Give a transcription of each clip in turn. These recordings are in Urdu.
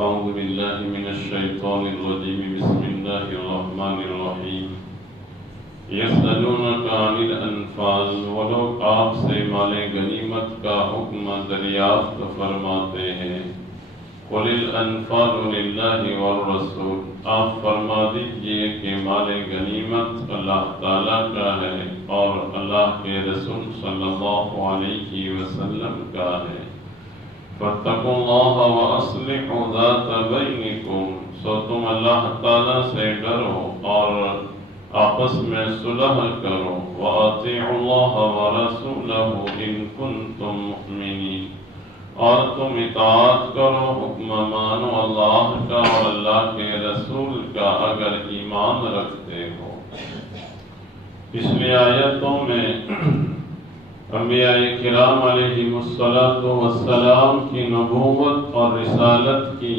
أعوذ بالله من الشيطان الرجيم بسم الله الرحمن الرحيم يسألونك عن الأنفال وہ لوگ آپ سے مال غنیمت کا حکم دریافت فرماتے ہیں قل الأنفال لله والرسول آپ فرما دیجئے کہ مال غنیمت اللہ تعالیٰ کا ہے اور اللہ کے رسول صلی اللہ علیہ وسلم کا ہے فاتقوا اللہ واصلحوا ذات بینکم سو تم اللہ تعالیٰ سے ڈرو اور آپس میں صلح کرو واطیعوا اللہ ورسولہ ان کنتم مؤمنین اور تم اطاعت کرو حکم مانو اللہ کا اور اللہ کے رسول کا اگر ایمان رکھتے ہو۔ پچھلی آیتوں میں انبیاء کرام علیہ السلام کی نبوت اور رسالت کی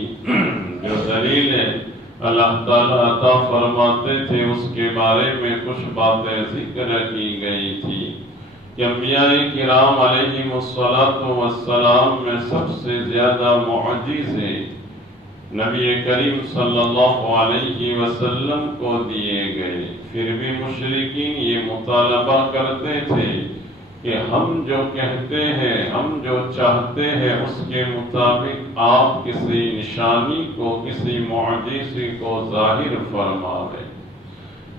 جو دلیلیں اللہ تعالیٰ عطا فرماتے تھے اس کے بارے میں کچھ باتیں ذکر کی گئی تھی کہ انبیاء کرام علیہ السلام میں سب سے زیادہ معجزے نبی کریم صلی اللہ علیہ وسلم کو دیے گئے، پھر بھی مشرکین یہ مطالبہ کرتے تھے کہ ہم جو کہتے ہیں ہم جو چاہتے ہیں اس کے مطابق آپ کسی نشانی کو کسی معجزے کو ظاہر فرمائیں۔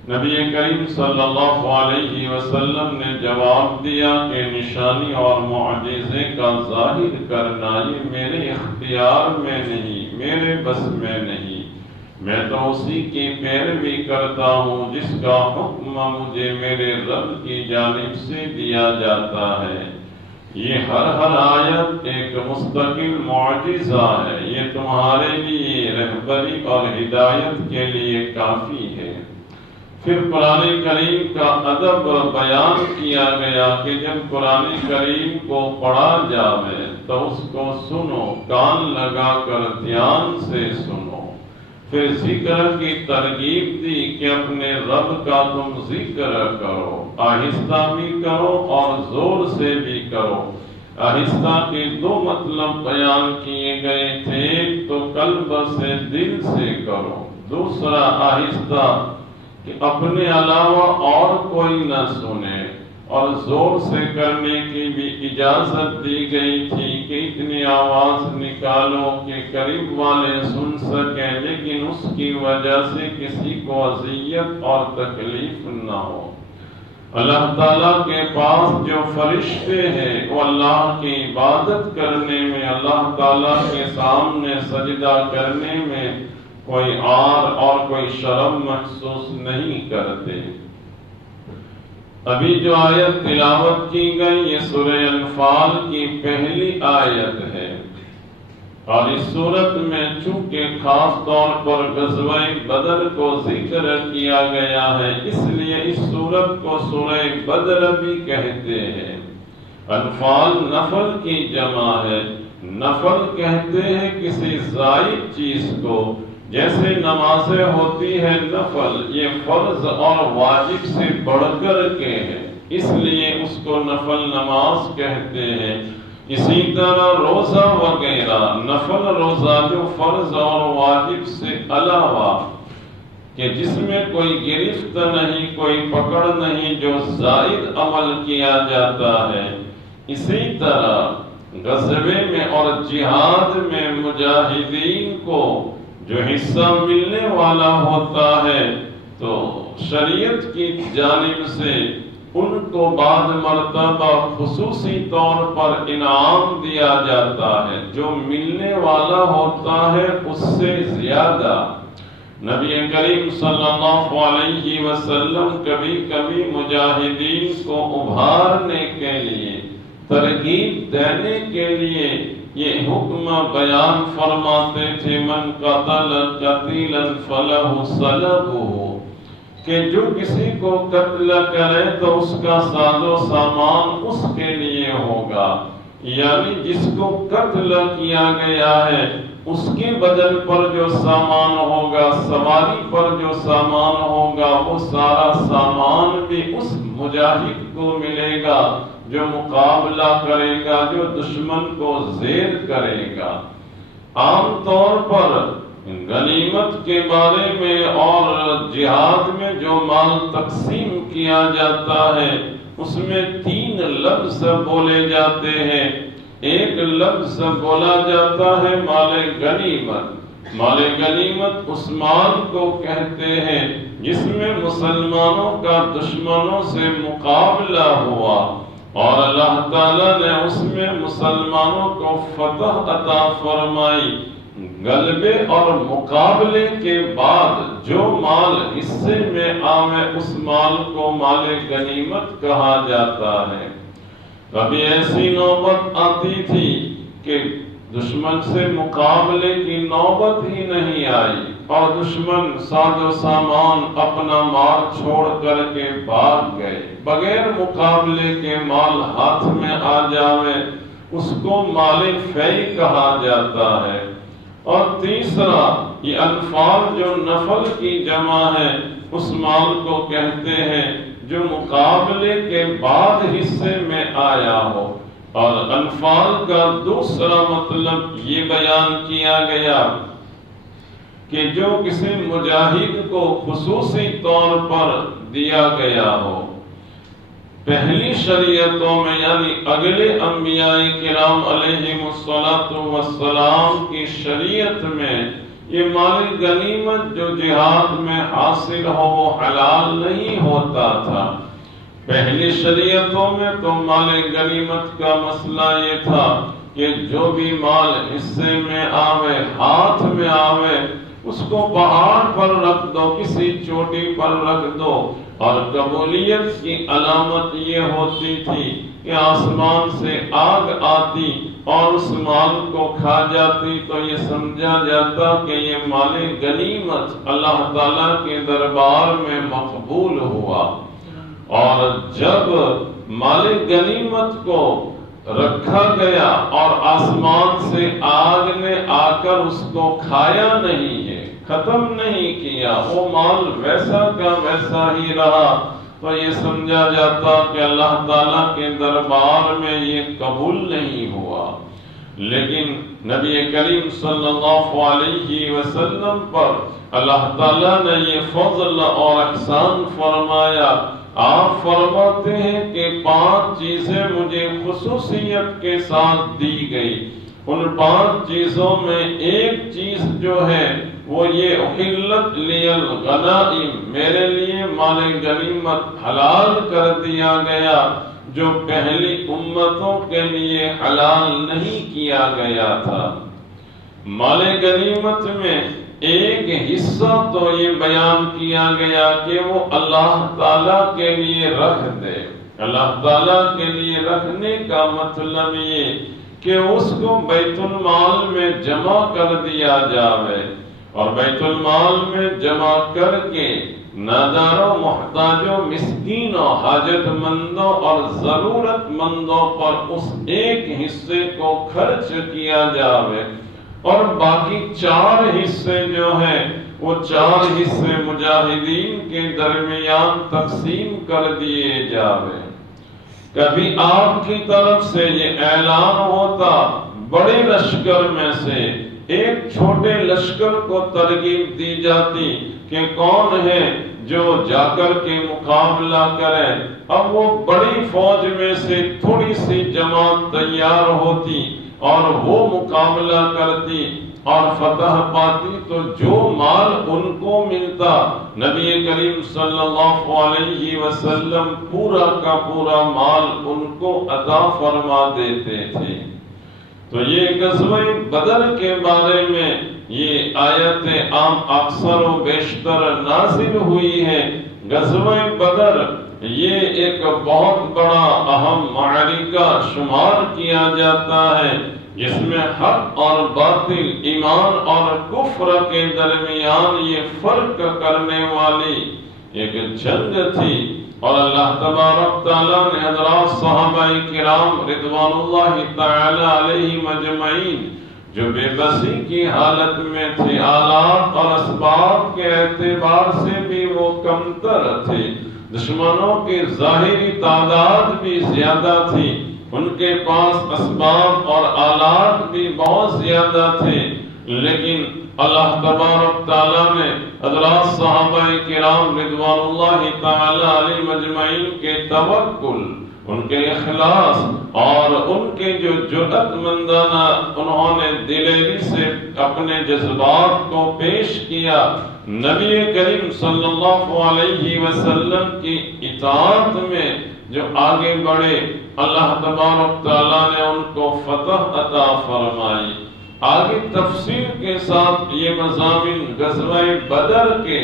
نبی کریم صلی اللہ علیہ وسلم نے جواب دیا کہ نشانی اور معجزے کا ظاہر کرنا یہ میرے اختیار میں نہیں، میرے بس میں نہیں، میں تو اسی کی پیروی کرتا ہوں جس کا حکم مجھے میرے رب کی جانب سے دیا جاتا ہے۔ یہ ہر آیت ایک مستقل معجزہ ہے، یہ تمہارے لیے رہبری اور ہدایت کے لیے کافی ہے۔ پھر قرآن کریم کا ادب بیان کیا گیا کہ جب قرآن کریم کو پڑھا جائے تو اس کو سنو، کان لگا کر دھیان سے سنو۔ پھر ذکر کی ترغیب دی کہ اپنے رب کا تم ذکر کرو، آہستہ بھی کرو اور زور سے بھی کرو۔ آہستہ کے دو مطلب بیان کیے گئے تھے، تو قلب سے دل سے کرو، دوسرا آہستہ کہ اپنے علاوہ اور کوئی نہ سنے، اور زور سے کرنے کی بھی اجازت دی گئی تھی کہ اتنی آواز نکالو کہ قریب والے سن سکیں لیکن اس کی وجہ سے کسی کو اذیت اور تکلیف نہ ہو۔ اللہ تعالیٰ کے پاس جو فرشتے ہیں وہ اللہ کی عبادت کرنے میں، اللہ تعالیٰ کے سامنے سجدہ کرنے میں کوئی عار اور کوئی شرم محسوس نہیں کرتے۔ ابھی جو آیت تلاوت کی گئی یہ سورہ انفال کی پہلی آیت ہے، اور اس صورت میں چونکہ خاص طور پر غزوہ بدر کو ذکر کیا گیا ہے اس لیے اس صورت کو سورہ بدر بھی کہتے ہیں۔ انفال نفل کی جمع ہے، نفل کہتے ہیں کسی زائد چیز کو، جیسے نمازیں ہوتی ہے نفل، یہ فرض اور واجب سے بڑھ کر کے ہے اس لیے اس کو نفل نماز کہتے ہیں۔ اسی طرح روزہ وغیرہ نفل روزہ جو فرض اور واجب سے علاوہ کہ جس میں کوئی گرفت نہیں، کوئی پکڑ نہیں، جو زائد عمل کیا جاتا ہے۔ اسی طرح غزوے میں اور جہاد میں مجاہدین کو جو حصہ ملنے والا ہوتا ہے تو شریعت کی جانب سے ان کو بعد مرتبہ خصوصی طور پر انعام دیا جاتا ہے، جو ملنے والا ہوتا ہے اس سے زیادہ۔ نبی کریم صلی اللہ علیہ وسلم کبھی کبھی مجاہدین کو ابھارنے کے لیے، ترغیب دینے کے لیے یہ حکم بیان فرماتے تھے من قتل قتیلا فلہ صلبہ، کہ جو کسی کو قتل کرے تو اس کا ساز و سامان اس کے لیے ہوگا، یعنی جس کو قتل کیا گیا ہے اس کے بدن پر جو سامان ہوگا، سواری پر جو سامان ہوگا، وہ سارا سامان بھی اس مجاہد کو ملے گا جو مقابلہ کرے گا، جو دشمن کو زیر کرے گا۔ عام طور پر غنیمت کے بارے میں اور جہاد میں جو مال تقسیم کیا جاتا ہے اس میں 3 لفظ بولے جاتے ہیں۔ ایک لفظ بولا جاتا ہے مال غنیمت۔ مال غنیمت اس مال کو کہتے ہیں جس میں مسلمانوں کا دشمنوں سے مقابلہ ہوا اور اللہ تعالیٰ نے اس میں مسلمانوں کو فتح عطا فرمائی۔ غلبے اور مقابلے کے بعد جو مال حصے میں آوے اس مال کو مال غنیمت کہا جاتا ہے۔ کبھی ایسی نوبت آتی تھی کہ دشمن سے مقابلے کی نوبت ہی نہیں آئی اور دشمن ساز و سامان اپنا مال چھوڑ کر کے بھاگ گئے، بغیر مقابلے کے مال ہاتھ میں آ جاوے اس کو مال فیء کہا جاتا ہے۔ اور تیسرا یہ انفال جو نفل کی جمع ہے اس مال کو کہتے ہیں جو مقابلے کے بعد حصے میں آیا ہو۔ اور انفال کا دوسرا مطلب یہ بیان کیا گیا کہ جو کسی مجاہد کو خصوصی طور پر دیا گیا ہو۔ پہلی شریعتوں میں یعنی اگلے انبیاء کرام علیہم السلام کی شریعت میں یہ مال غنیمت جو جہاد میں حاصل ہو وہ حلال نہیں ہوتا تھا۔ پہلی شریعتوں میں تو مال غنیمت کا مسئلہ یہ تھا کہ جو بھی مال حصے میں آوے ہاتھ میں آوے اس کو پہاڑ پر رکھ دو، کسی چوٹی پر رکھ دو، اور قبولیت کی علامت یہ ہوتی تھی کہ آسمان سے آگ آتی اور اس مال کو کھا جاتی تو یہ سمجھا جاتا کہ یہ مال غنیمت اللہ تعالیٰ کے دربار میں مقبول ہوا۔ اور جب مال غنیمت کو رکھا گیا اور آسمان سے آگ نے آ کر اس کو کھایا نہیں ہے، ختم نہیں کیا، وہ مال ویسا کا ویسا ہی رہا، تو یہ سمجھا جاتا کہ اللہ تعالیٰ کے دربار میں یہ قبول نہیں ہوا۔ لیکن نبی کریم صلی اللہ علیہ وسلم پر اللہ تعالیٰ نے یہ فضل اور احسان فرمایا۔ آپ فرماتے ہیں کہ 5 چیزیں مجھے خصوصیت کے ساتھ دی گئی، ان 5 چیزوں میں ایک چیز جو ہے وہ یہ احلت لی الغنائم، میرے لیے مال غنیمت حلال کر دیا گیا جو پہلی امتوں کے لیے حلال نہیں کیا گیا تھا۔ مال غنیمت میں ایک حصہ تو یہ بیان کیا گیا کہ وہ اللہ تعالیٰ کے لیے رکھ دے۔ اللہ تعالیٰ کے لیے رکھنے کا مطلب یہ کہ اس کو بیت المال میں جمع کر دیا جاوے، اور بیت المال میں جمع کر کے ناداروں، محتاجوں، مسکینوں، حاجت مندوں اور ضرورت مندوں پر اس ایک حصے کو خرچ کیا جاوے، اور باقی 4 حصے جو ہیں وہ 4 حصے مجاہدین کے درمیان تقسیم کر دیے جاوے۔ کبھی آپ کی طرف سے یہ اعلان ہوتا بڑے لشکر میں سے ایک چھوٹے لشکر کو ترغیب دی جاتی کہ کون ہے جو جا کر کے مقابلہ کرے، اب وہ بڑی فوج میں سے تھوڑی سی جماعت تیار ہوتی اور وہ مقابلہ کرتی اور فتح پاتی، تو جو مال ان کو ملتا نبی کریم صلی اللہ علیہ وسلم پورا کا پورا مال ان کو عطا فرما دیتے تھے۔ تو یہ غزوہ بدر کے بارے میں یہ آیت عام اکثر و بیشتر نازل ہوئی ہے۔ غزوہ بدر یہ ایک بہت بڑا اہم معرکہ شمار کیا جاتا ہے، جس میں حق اور باطل، ایمان اور کفر کے درمیان یہ فرق کرنے والی ایک جنگ تھی۔ اور اللہ تبارک تعالیٰ نے حضرات صحابہ کرام رضوان اللہ تعالی علیہم اجمعین جو بے بسی کی حالت میں تھے، آلات اور اسباب کے اعتبار سے بھی وہ کمتر تھے، دشمنوں کی ظاہری تعداد بھی زیادہ تھی، ان کے پاس اسباب اور آلات بھی بہت زیادہ تھے، لیکن اللہ تبارک تعالیٰ نے حضرات صحابہ کرام رضوان اللہ تعالی علیہم اجمعین کے توکل، ان کے اخلاص اور ان کے جو جرأت مندانہ انہوں نے دلیری سے اپنے جذبات کو پیش کیا، نبی کریم صلی اللہ علیہ وسلم کی اطاعت میں جو آگے بڑھے، اللہ تبارک تعالیٰ نے ان کو فتح عطا فرمائی۔ آگے تفصیل کے ساتھ یہ مضامین غزوہ بدر کے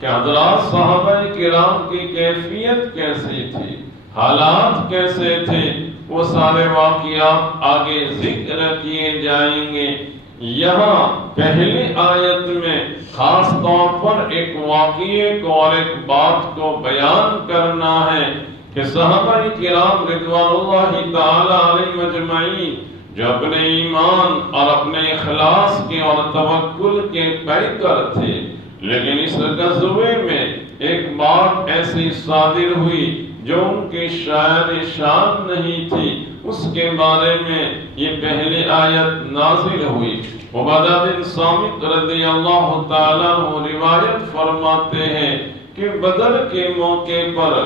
کہ حضرات صحابہ کرام کی کیفیت کیسی تھی، حالات کیسے تھے، وہ سارے واقعات آگے ذکر کیے جائیں گے۔ یہاں پہلی آیت میں خاص طور پر ایک واقعے کو اور ایک بات کو بیان کرنا ہے کہ صحابہ کرام رضوان اللہ تعالی علیہم اجمعین جو اپنے ایمان اور اپنے اخلاص کے اور توکل کے پیکر تھے، لیکن اس غزوے میں ایک بات ایسی صادر ہوئی جو ان کی شاعر شان نہیں تھی، اس کے بارے میں یہ پہلی آیت نازل ہوئی۔ عبادہ بن صامت رضی اللہ تعالیٰ عنہ روایت فرماتے ہیں کہ بدر کے موقع پر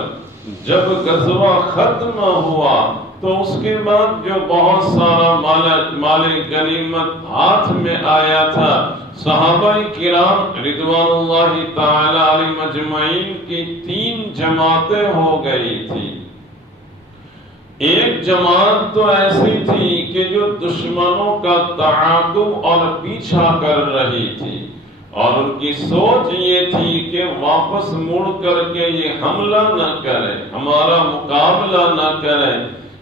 جب غزوہ ختم ہوا تو اس کے بعد جو بہت سارا مال غنیمت ہاتھ میں آیا تھا، صحابہ کرام رضوان اللہ تعالی علیہم اجمعین کی 3 جماعتیں ہو گئی تھی۔ ایک جماعت تو ایسی تھی کہ جو دشمنوں کا تعاقب اور پیچھا کر رہی تھی، اور ان کی سوچ یہ تھی کہ واپس مڑ کر کے یہ حملہ نہ کرے، ہمارا مقابلہ نہ کرے۔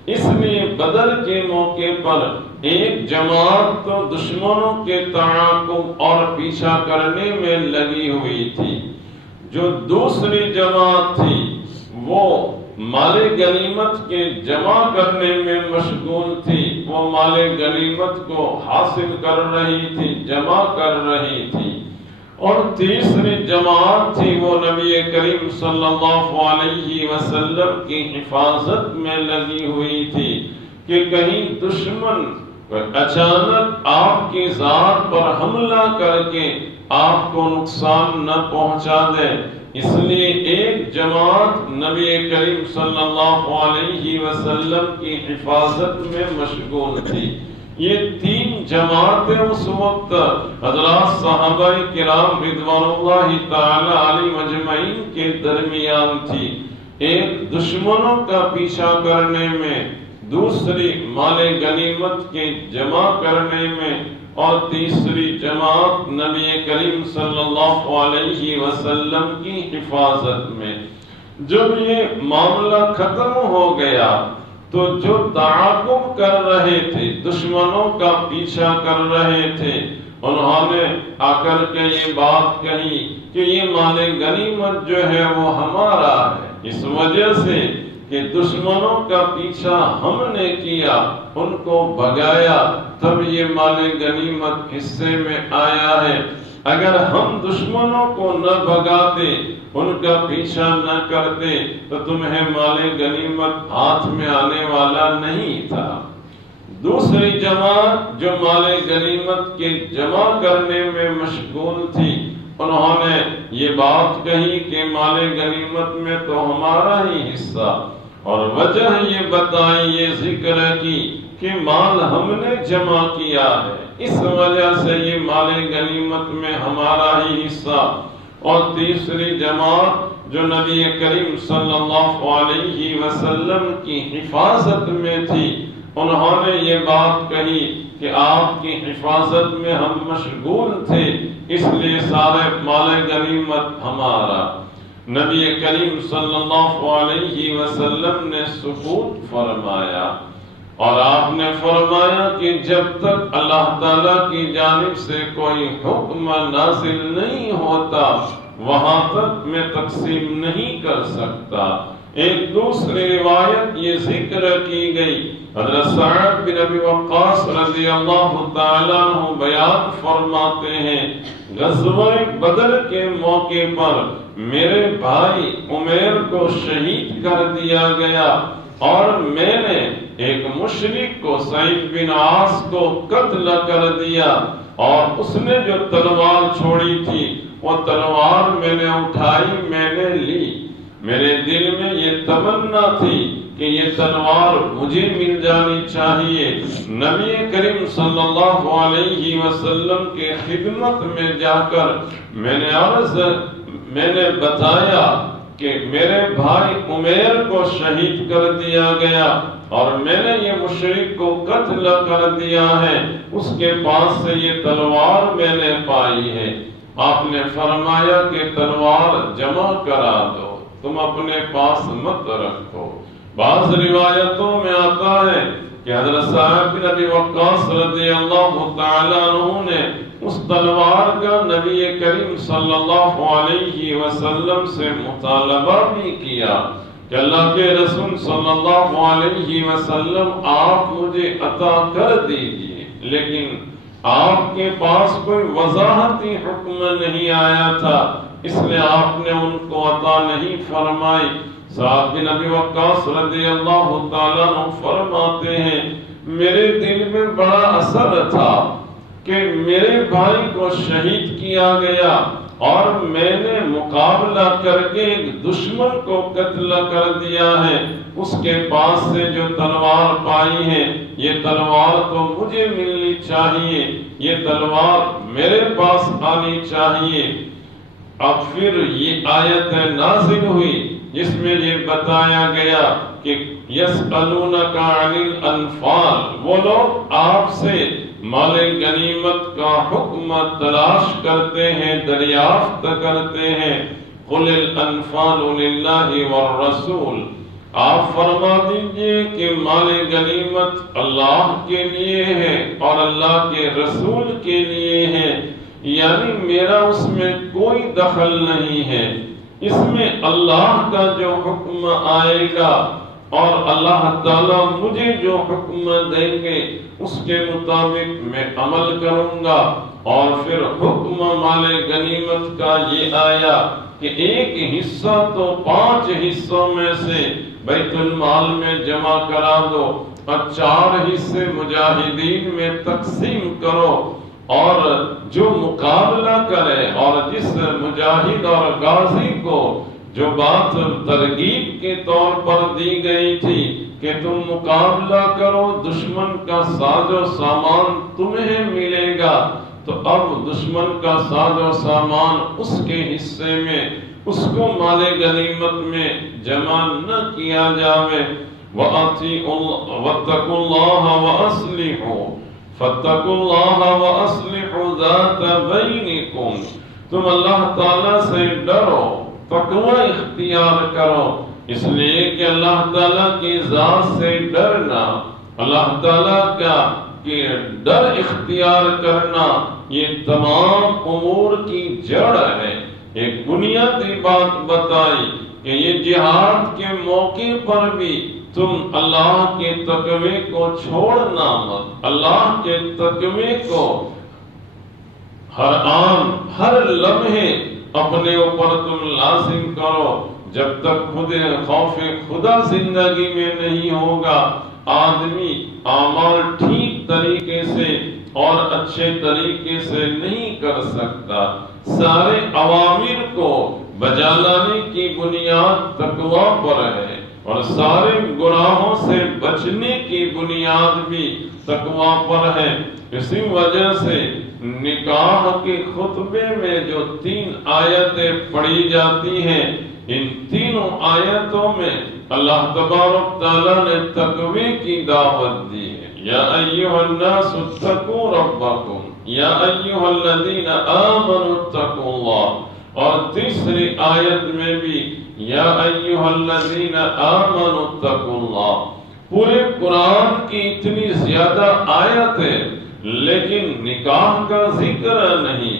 اس لیے بدر کے موقع پر ایک جماعت تو دشمنوں کے تعاقب اور پیچھا کرنے میں لگی ہوئی تھی، جو دوسری جماعت تھی وہ مال غنیمت کے جمع کرنے میں مشغول تھی، وہ مال غنیمت کو حاصل کر رہی تھی، جمع کر رہی تھی۔ اور تیسری جماعت تھی وہ نبی کریم صلی اللہ علیہ وسلم کی حفاظت میں لگی ہوئی تھی کہ کہیں دشمن اچانک آپ کی ذات پر حملہ کر کے آپ کو نقصان نہ پہنچا دے۔ اس لیے ایک جماعت نبی کریم صلی اللہ علیہ وسلم کی حفاظت میں مشغول تھی۔ یہ 3 جماعتیں اس وقت حضرات صحابہ کرام رضوان اللہ تعالی علیہم اجمعین کے درمیان تھی، ایک دشمنوں کا پیچھا کرنے میں، دوسری مال غنیمت کے جمع کرنے میں، اور تیسری جماعت نبی کریم صلی اللہ علیہ وسلم کی حفاظت میں۔ جب یہ معاملہ ختم ہو گیا تو جو تعاقب کر رہے تھے، دشمنوں کا پیچھا کر رہے تھے، انہوں نے آ کر کے یہ بات کہی کہ یہ مال غنیمت جو ہے وہ ہمارا ہے، اس وجہ سے کہ دشمنوں کا پیچھا ہم نے کیا، ان کو بھگایا، تب یہ مال غنیمت حصے میں آیا ہے۔ اگر ہم دشمنوں کو نہ بھگاتے، ان کا پیچھا نہ کرتے تو تمہیں مال غنیمت ہاتھ میں آنے والا نہیں تھا۔ دوسری جماعت جو مال غنیمت کے جمع کرنے میں مشغول تھی، انہوں نے یہ بات کہی کہ مال غنیمت میں تو ہمارا ہی حصہ، اور وجہ یہ بتائی، یہ ذکر کی کہ مال ہم نے جمع کیا ہے، اس وجہ سے یہ مال غنیمت میں ہمارا ہی حصہ۔ اور تیسری جماعت جو نبی کریم صلی اللہ علیہ وسلم کی حفاظت میں تھی، انہوں نے یہ بات کہی کہ آپ کی حفاظت میں ہم مشغول تھے، اس لیے سارے مال غنیمت ہمارا۔ نبی کریم صلی اللہ علیہ وسلم نے سکوت فرمایا، اور آپ نے فرمایا کہ جب تک اللہ تعالیٰ کی جانب سے کوئی حکم نازل نہیں ہوتا وہاں تک میں تقسیم نہیں کر سکتا۔ ایک دوسری روایت یہ ذکر کی گئی، حضرت سعد بن ابی وقاص رضی اللہ تعالیٰ عنہ بیان فرماتے ہیں، غزوہ بدر کے موقع پر میرے بھائی عمیر کو شہید کر دیا گیا، اور میں نے ایک مشرک کو سعید بن عاص کو قتل کر دیا، اور اس نے جو تلوار چھوڑی تھی وہ تلوار میں نے اٹھائی، میں نے لی۔ میرے دل میں یہ تمنا تھی کہ یہ تلوار مجھے مل جانی چاہیے۔ نبی کریم صلی اللہ علیہ وسلم کے خدمت میں جا کر میں نے بتایا کہ میرے بھائی عمیر کو شہید کر دیا گیا اور میں نے یہ مشرک کو قتل کر دیا ہے، اس کے پاس سے یہ تلوار میں نے پائی ہے۔ آپ نے فرمایا کہ تلوار جمع کرا دو، تم اپنے پاس مت رکھو۔ بعض روایتوں میں آتا ہے کہ حضرت سعد بن ابی وقاص رضی اللہ تعالیٰ عنہ نے اس تلوار کا نبی کریم صلی اللہ علیہ وسلم سے مطالبہ بھی کیا کہ اللہ کے رسول صلی اللہ علیہ وسلم آپ مجھے عطا کر دیجئے، لیکن آپ کے پاس کوئی وضاحتی حکم نہیں آیا تھا، اس لیے آپ نے ان کو عطا نہیں فرمائی۔ سعد بن ابی وقاص رضی اللہ تعالیٰ عنہ فرماتے ہیں میرے دل میں بڑا اثر تھا کہ میرے بھائی کو شہید کیا گیا اور میں نے مقابلہ کر کے ایک دشمن کو قتل کر دیا ہے، اس کے پاس سے جو تلوار پائی ہے یہ تلوار تو مجھے ملنی چاہیے، یہ تلوار میرے پاس آنی چاہیے۔ اب پھر یہ آیت نازل ہوئی جس میں یہ بتایا گیا کہ یسألونک عن الانفال، وہ لوگ آپ سے مال غنیمت کا حکم تلاش کرتے ہیں، دریافت کرتے ہیں۔ قل الانفال للہ والرسول، آپ فرما دیجئے کہ مال غنیمت اللہ کے لیے ہے اور اللہ کے رسول کے لیے ہے، یعنی میرا اس میں کوئی دخل نہیں ہے۔ اس میں اللہ کا جو حکم آئے گا اور اللہ تعالیٰ مجھے جو حکم دیں گے اس کے مطابق میں عمل کروں گا۔ اور پھر حکم مال غنیمت کا یہ آیا کہ ایک حصہ تو 5 حصوں میں سے بیت المال میں جمع کرا دو اور 4 حصے مجاہدین میں تقسیم کرو، اور جو مقابلہ کرے اور جس مجاہد اور غازی کو جو بات ترغیب کے طور پر دی گئی تھی کہ تم مقابلہ کرو، دشمن کا ساز و سامان تمہیں ملے گا، تو اب دشمن کا ساز و سامان اس کے حصے میں، اس کو مال غنیمت میں جمع نہ کیا جاوے۔ وَاتَّقُوا اللَّهَ وَأَصْلِحُوا فَاتَّقُوا اللَّهَ وَأَصْلِحُوا ذَاتَ بَيْنِكُمْ، تم اللہ تعالیٰ سے ڈرو، تقوی اختیار کرو، اس لیے کہ اللہ تعالیٰ کی ذات سے ڈرنا، اللہ تعالیٰ کا کہ ڈر اختیار کرنا یہ تمام امور کی جڑ ہے۔ ایک بنیادی بات بتائی کہ یہ جہاد کے موقع پر بھی تم اللہ کے تقوی کو چھوڑنا مت، اللہ کے تقوی کو ہر آن ہر لمحے اپنے اوپر تم لازم کرو۔ جب تک خود خوف خدا زندگی میں نہیں ہوگا، آدمی اعمال ٹھیک طریقے سے اور اچھے طریقے سے نہیں کر سکتا۔ سارے اوامر کو بجا لانے کی بنیاد تقوی پر ہے اور سارے گناہوں سے بچنے کی بنیاد بھی تقوی پر ہے۔ اسی وجہ سے نکاح کے خطبے میں جو 3 آیتیں پڑھی جاتی ہیں، ان تینوں آیتوں میں اللہ تبارک تعالیٰ نے تقوی کی دعوت دی ہے۔ یا ایھا الناس اتقوا ربکم یا ایھا الذین آمنوا اتقوا اللہ، اور تیسری آیت میں بھی یا ایھا الذین آمنوا اتقوا اللہ۔ پورے قرآن کی اتنی زیادہ آیتیں لیکن نکاح کا ذکر نہیں۔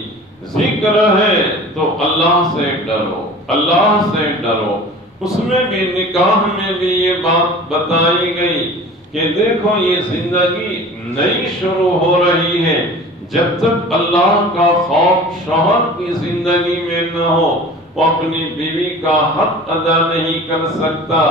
ذکر ہے تو اللہ سے ڈرو، اللہ سے ڈرو۔ اس میں بھی نکاح میں بھی یہ بات بتائی گئی کہ دیکھو یہ زندگی نئی شروع ہو رہی ہے، جب تک اللہ کا خوف شوہر کی زندگی میں نہ ہو وہ اپنی بیوی کا حق ادا نہیں کر سکتا،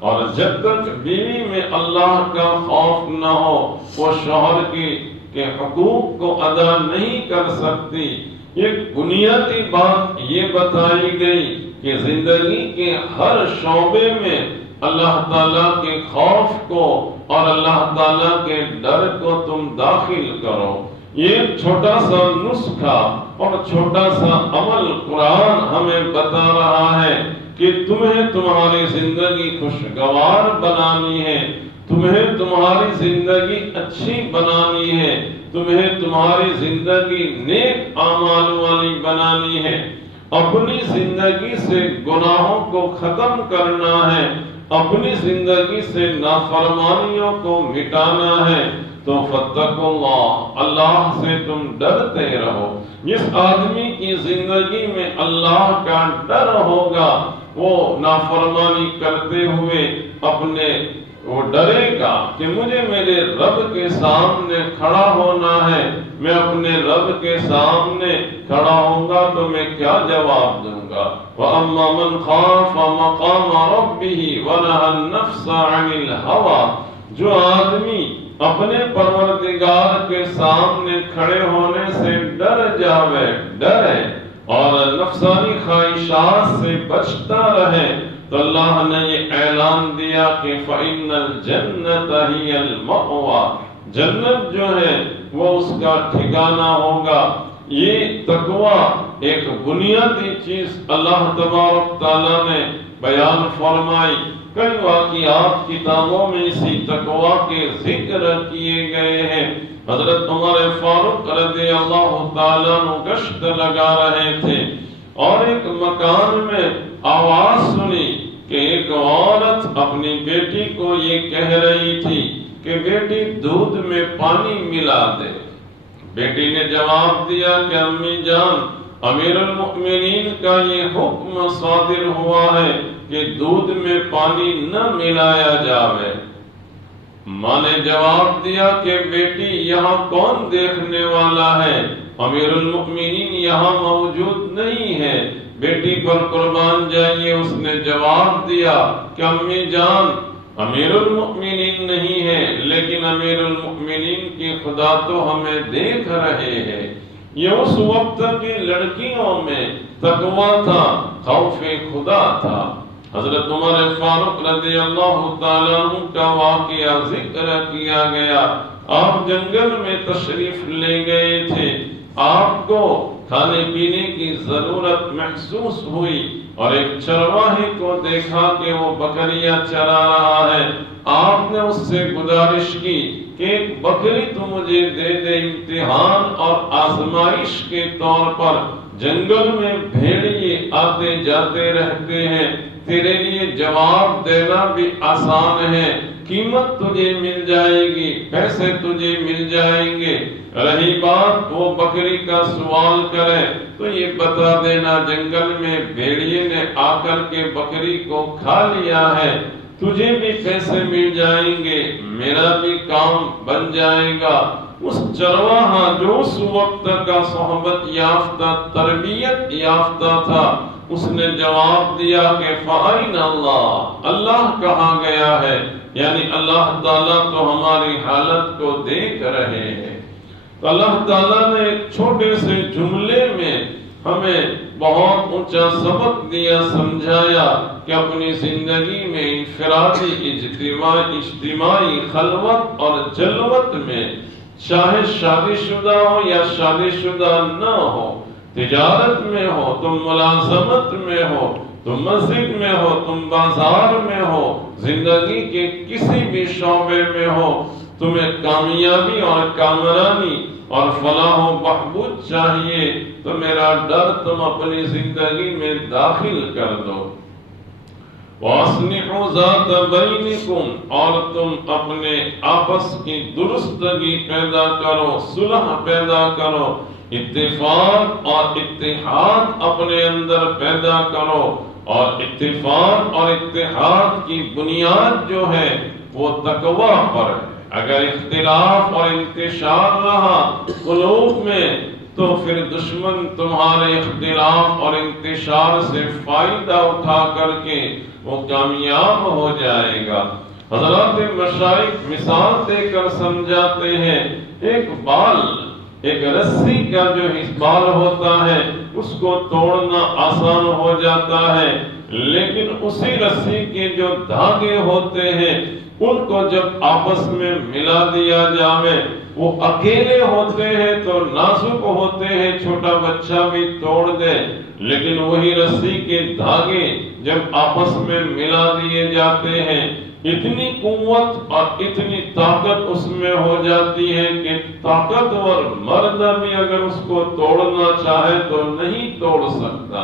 اور جب تک بیوی میں اللہ کا خوف نہ ہو وہ شوہر کی کہ حقوق کو ادا نہیں کر سکتی۔ ایک بنیادی بات یہ بتائی گئی کہ زندگی کے ہر شعبے میں اللہ تعالیٰ کے خوف کو اور اللہ تعالیٰ کے ڈر کو تم داخل کرو۔ یہ چھوٹا سا نسخہ اور چھوٹا سا عمل قرآن ہمیں بتا رہا ہے کہ تمہیں تمہاری زندگی خوشگوار بنانی ہے، تمہیں تمہاری زندگی اچھی بنانی ہے، تمہیں تمہاری زندگی نیک اعمال والی بنانی ہے، اپنی زندگی سے گناہوں کو ختم کرنا ہے، اپنی زندگی سے نافرمانیوں کو مٹانا ہے۔ تو فاتقوا اللہ، اللہ سے تم ڈرتے رہو۔ جس آدمی کی زندگی میں اللہ کا ڈر ہوگا وہ نافرمانی کرتے ہوئے وہ ڈرے گا کہ مجھے میرے رب کے سامنے کھڑا ہونا ہے، میں اپنے رب کے سامنے کھڑا ہوں گا تو میں کیا جواب دوں گا؟ وَأَمَّا مَنْ خَافَ مَقَامَ رَبِّهِ وَنَهَى النَّفْسَ عَنِ الْهَوَىٰ، جو آدمی اپنے پروردگار کے سامنے کھڑے ہونے سے ڈرے اور نفسانی خواہشات سے بچتا رہے، تو اللہ نے یہ اعلان دیا کہ فَإِنَّ الْجَنَّةَ هِيَ الْمَأْوَىٰ، جنت جو ہے وہ اس کا ٹھکانہ ہوگا۔ یہ تقویٰ ایک بنیادی چیز اللہ تبارک تعالیٰ نے بیان فرمائی۔ کئی واقعات کتابوں میں اسی تقویٰ کے ذکر کیے گئے ہیں۔ حضرت عمر فاروق رضی اللہ تعالیٰ عنہ گشت لگا رہے تھے اور ایک مکان میں آواز سنی کہ ایک عورت اپنی بیٹی کو یہ کہہ رہی تھی کہ بیٹی دودھ میں پانی ملا دے۔ بیٹی نے جواب دیا کہ امی جان، امیر المؤمنین کا یہ حکم صادر ہوا ہے کہ دودھ میں پانی نہ ملایا جاوے۔ ماں نے جواب دیا کہ بیٹی یہاں کون دیکھنے والا ہے؟ امیر المؤمنین یہاں موجود نہیں ہے، بیٹی پر قربان جائیے۔ اس نے جواب دیا کہ امی جان، امیر المؤمنین نہیں ہے لیکن امیر المؤمنین کی خدا تو ہمیں دیکھ رہے ہیں۔ یہ اس وقت کی لڑکیوں میں تقویٰ تھا، خوف خدا تھا۔ حضرت عمر فاروق رضی اللہ تعالیٰ عنہ کا واقعہ ذکر کیا گیا۔ آپ جنگل میں تشریف لے گئے تھے، آپ کو کھانے پینے کی ضرورت محسوس ہوئی اور ایک چرواہے کو دیکھا کہ وہ بکریاں چرا رہا ہے۔ آپ نے اس سے گزارش کی کہ ایک بکری تو مجھے دے دے، امتحان اور آزمائش کے طور پر۔ جنگل میں بھیڑیے آتے جاتے رہتے ہیں، تیرے لیے جواب دینا بھی آسان ہے، قیمت تجھے مل جائے گی، پیسے تجھے مل جائیں گے۔ رہی بات وہ بکری کا سوال کرے تو یہ بتا دینا جنگل میں بھیڑیے نے آ کر کے بکری کو کھا لیا ہے، تجھے بھی پیسے مل جائیں گے، میرا بھی کام بن جائے گا۔ اس چرواہا جو اس وقت کا صحبت یافتہ، تربیت یافتہ تھا، اس نے جواب دیا کہ فَأَيْنَ اللَّهُ، اللہ کہاں گیا ہے؟ یعنی اللہ تعالیٰ تو ہماری حالت کو دیکھ رہے ہیں۔ تو اللہ تعالیٰ نے ایک چھوٹے سے جملے میں ہمیں بہت اونچا سبق دیا، سمجھایا کہ اپنی زندگی میں انفرادی، اجتماعی خلوت اور جلوت میں، چاہے شادی شدہ ہو یا شادی شدہ نہ ہو، تجارت میں ہو، تم ملازمت میں ہو، تم مسجد میں ہو، تم بازار میں ہو، زندگی کے کسی بھی شعبے میں ہو، تمہیں کامیابی اور کامرانی اور فلاح و بہبود چاہیے تو میرا ڈر تم اپنی زندگی میں داخل کر دو۔ وَأَصْلِحُوا ذَاتَ بَيْنِكُمْ، اور تم اپنے آپس کی درستگی پیدا کرو، صلح پیدا کرو، اتفاق اور اتحاد اپنے اندر پیدا کرو۔ اور اتفاق اور اتحاد کی بنیاد جو ہے وہ تقویٰ پر ہے۔ اگر اختلاف اور انتشار رہا قلوب میں تو پھر دشمن تمہارے اختلاف اور انتشار سے فائدہ اٹھا کر کے وہ کامیاب ہو جائے گا۔ حضرات مشائخ مثال دے کر سمجھاتے ہیں ایک بال، ایک رسی کا جو بال ہوتا ہے اس کو توڑنا آسان ہو جاتا ہے، لیکن اسی رسی کے جو دھاگے ہوتے ہیں ان کو جب آپس میں ملا دیا جائے، وہ اکیلے ہوتے ہیں تو نازک ہوتے ہیں، چھوٹا بچہ بھی توڑ دے، لیکن وہی رسی کے دھاگے جب آپس میں ملا دیے جاتے ہیں، اتنی قوت اور اتنی طاقت اس میں ہو جاتی ہے کہ طاقتور مرد بھی اگر اس کو توڑنا چاہے تو نہیں توڑ سکتا۔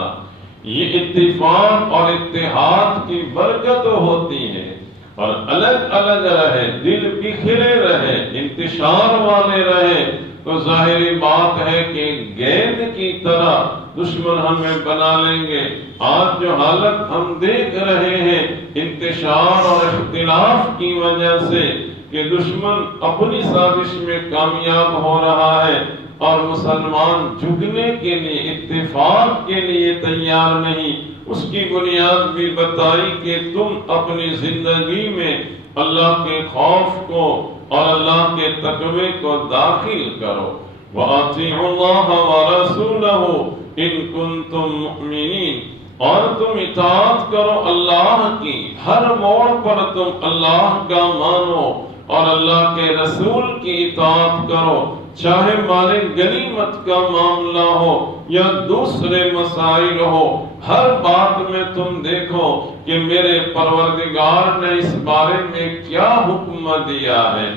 یہ اتفاق اور اتحاد کی برکت ہوتی ہے، اور الگ الگ رہے، دل بکھرے رہے، انتشار والے رہے تو ظاہری بات ہے کہ گیند کی طرح دشمن ہمیں بنا لیں گے۔ آج جو حالت ہم دیکھ رہے ہیں انتشار اور اختلاف کی وجہ سے کہ دشمن اپنی سازش میں کامیاب ہو رہا ہے اور مسلمان جھکنے کے لیے، اتفاق کے لیے تیار نہیں، اس کی بنیاد بھی بتائی کہ تم اپنی زندگی میں اللہ کے خوف کو اور اللہ کے تقوی کو داخل کرو۔ وَأَطِيعُوا اللَّهَ وَرَسُولَهُ إِن كُنتُم مُؤْمِنِينَ، اور تم اطاعت کرو اللہ کی، ہر موڑ پر تم اللہ کا مانو اور اللہ کے رسول کی اطاعت کرو، چاہے مال غنیمت کا معاملہ ہو یا دوسرے مسائل ہو، ہر بات میں تم دیکھو کہ میرے پروردگار نے اس بارے میں کیا حکم دیا ہے،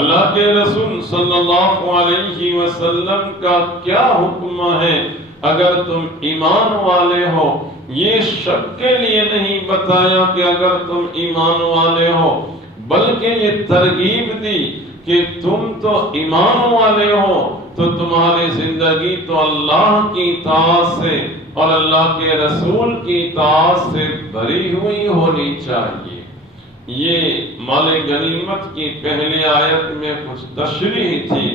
اللہ کے رسول صلی اللہ علیہ وسلم کا کیا حکم ہے۔ اگر تم ایمان والے ہو، یہ شک کے لیے نہیں بتایا کہ اگر تم ایمان والے ہو، بلکہ یہ ترغیب دی کہ تم تو ایمان والے ہو تو تمہاری زندگی تو اللہ کی اطاعت سے اور اللہ کے رسول کی اطاعت سے بھری ہوئی ہونی چاہیے۔ یہ مال غنیمت کی پہلی آیت میں کچھ تشریح تھی،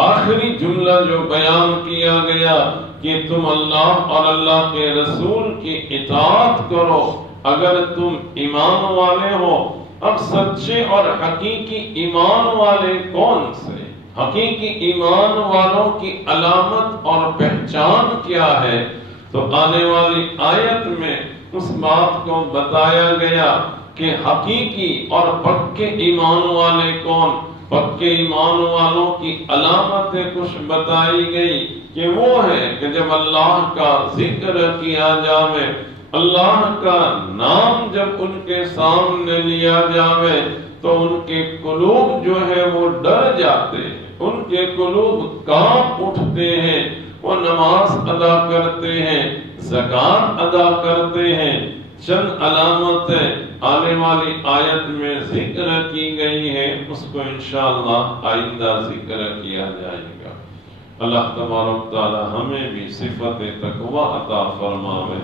آخری جملہ جو بیان کیا گیا کہ تم اللہ اور اللہ کے رسول کی اطاعت کرو اگر تم ایمان والے ہو۔ اب سچے اور حقیقی ایمان والے کون سے؟ حقیقی ایمان والوں کی علامت اور پہچان کیا ہے؟ تو آنے والی آیت میں اس بات کو بتایا گیا کہ حقیقی اور پکے ایمان والے کون؟ پکے ایمان والوں کی علامتیں کچھ بتائی گئی کہ وہ ہے کہ جب اللہ کا ذکر کیا جائے، اللہ کا نام جب ان کے سامنے لیا جائے تو ان کے قلوب جو ہے وہ ڈر جاتے ہیں، ان کے قلوب کانپ اٹھتے ہیں، وہ نماز ادا کرتے ہیں، زکوٰۃ ادا کرتے ہیں۔ چند علامتیں آنے والی آیت میں ذکر کی گئی ہے، اس کو انشاءاللہ آئندہ ذکر کیا جائے گا۔ اللہ تبارک تعالی ہمیں بھی صفت تقوی عطا فرماوے،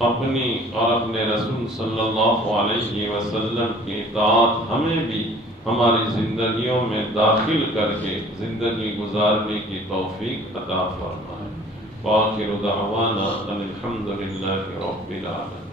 اپنی اور اپنے رسول صلی اللہ علیہ وسلم کی اطاعت ہمیں بھی ہماری زندگیوں میں داخل کر کے زندگی گزارنے کی توفیق عطا فرمائے۔ وآخر دعوانا ان الحمد للہ رب العالمین۔